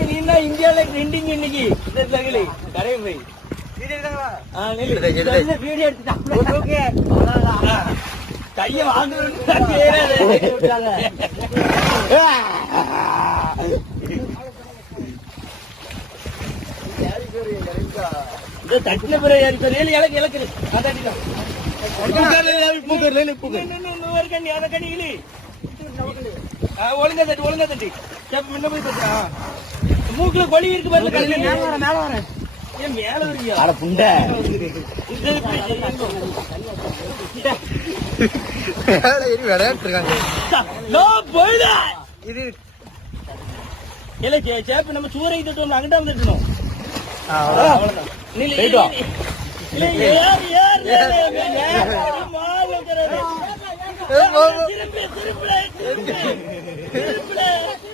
நீனா இந்தியால ட்ரெண்டிங் இன்னைக்கு இந்த சகலி கரை போய் வீடியோ எடுத்தாங்களா வீடியோ எடுத்துட்டாங்க கைய வாங்குறேன்னு தட்டின பிறகு இலக்கு இலக்கு ஒழுங்கா தட்டி ஒழுங்கா தட்டி முன்ன போய் தட்டா மூக்குல கொலி இருக்கு பாருங்க மேல வரேன் ஏன் மேல வரியா அட புண்டை விளையாட்டு இருக்காங்க இது இல்ல சேப்பு நம்ம சூறை தட்டுவோம் அங்கிட்ட வந்துட்டோம் திரும்ப